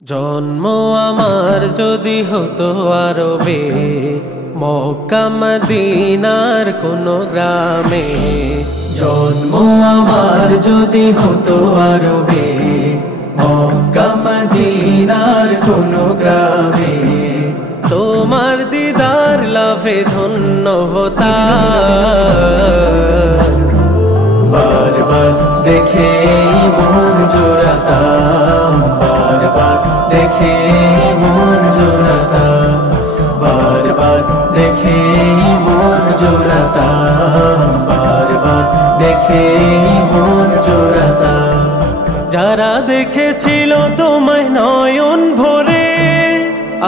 জন্ম আমার যদি হতো আরবে, মক্কা মদিনার কোনো গ্রামে। জন্ম আমার যদি হতো আরবে, মক্কা মদিনার কোনো গ্রামে। তোমার দিদার লাভে ধন্য হতাম, বারবার দেখে মন জোড়াতাম, বারবার দেখে মন জোড়াতাম, বারবার দেখে মন জোড়াতাম, বারবার দেখে মন জোড়াতাম। যারা দেখেছিল তোমায় নয়ন ভরে,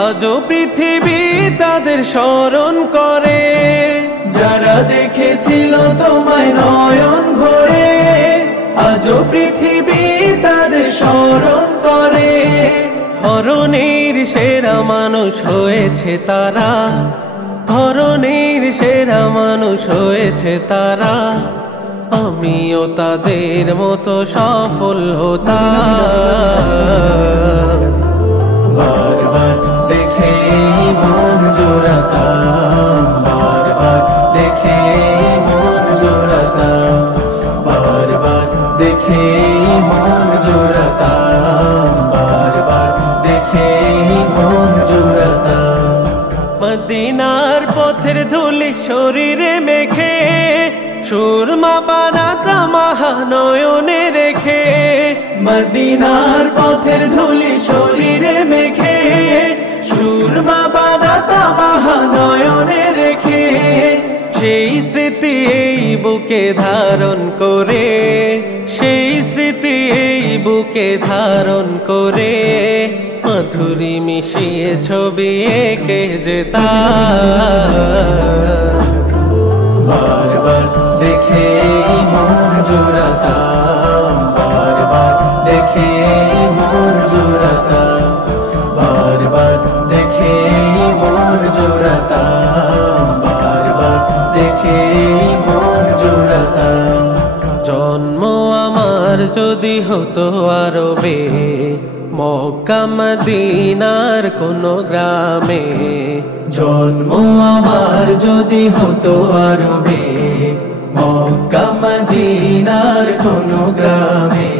আজও পৃথিবী তাদের স্মরণ করে। যারা দেখেছিল তোমায় নয়ন ভরে, আজও পৃথিবী তাদের স্মরণ করে। ধরণীর সেরা মানুষ হয়েছে তারা, ধরণীর সেরা মানুষ হয়েছে তারা। আমিও তাদের মতো সফল হতাম, বারবার দেখে মন জোড়াতাম, বারবার দেখে মন জোড়াতাম, বারবার দেখে মন জোড়াতাম, বারবার দেখে মন জোড়াতাম। মদিনার পথের ধুলি শরীরে মেখে, সুরমা বানাতাম মহানয়নে রেখে। মদিনার পথের ধুলি শরীরে মেখে, সুরমা বানাতাম মহানয়নে রেখে। সেই স্মৃতি এই বুকে ধারণ করে, সেই স্মৃতি এই বুকে ধারণ করে। মাধুরী মিশিয়ে ছবি এঁকে যেতাম, বারবার দেখে মন জোড়াতাম, বারবার দেখে মন জোড়াতাম, বারবার দেখে মন জোড়াতাম, বারবার দেখে মন জোড়াতাম। জন্ম আমার যদি হতো আরবে, মক্কা মদিনার কোনো গ্রামে। জন্ম আমার যদি হতো আরবে, মক্কা মদিনার কোনো গ্রামে।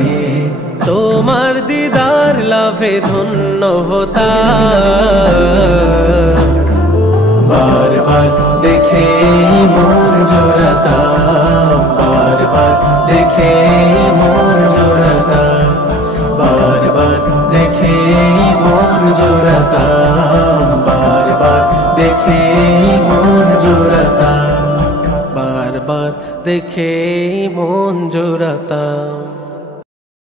তোমার দিদার লাভে ধন্য হতাম, বারবার দেখে মন জোড়াতাম, বারবার দেখে মন জোড়াতাম, বারবার দেখে মন জোড়াতাম, বারবার দেখে মন জোড়াতাম, বারবার দেখে মন জোড়াতাম।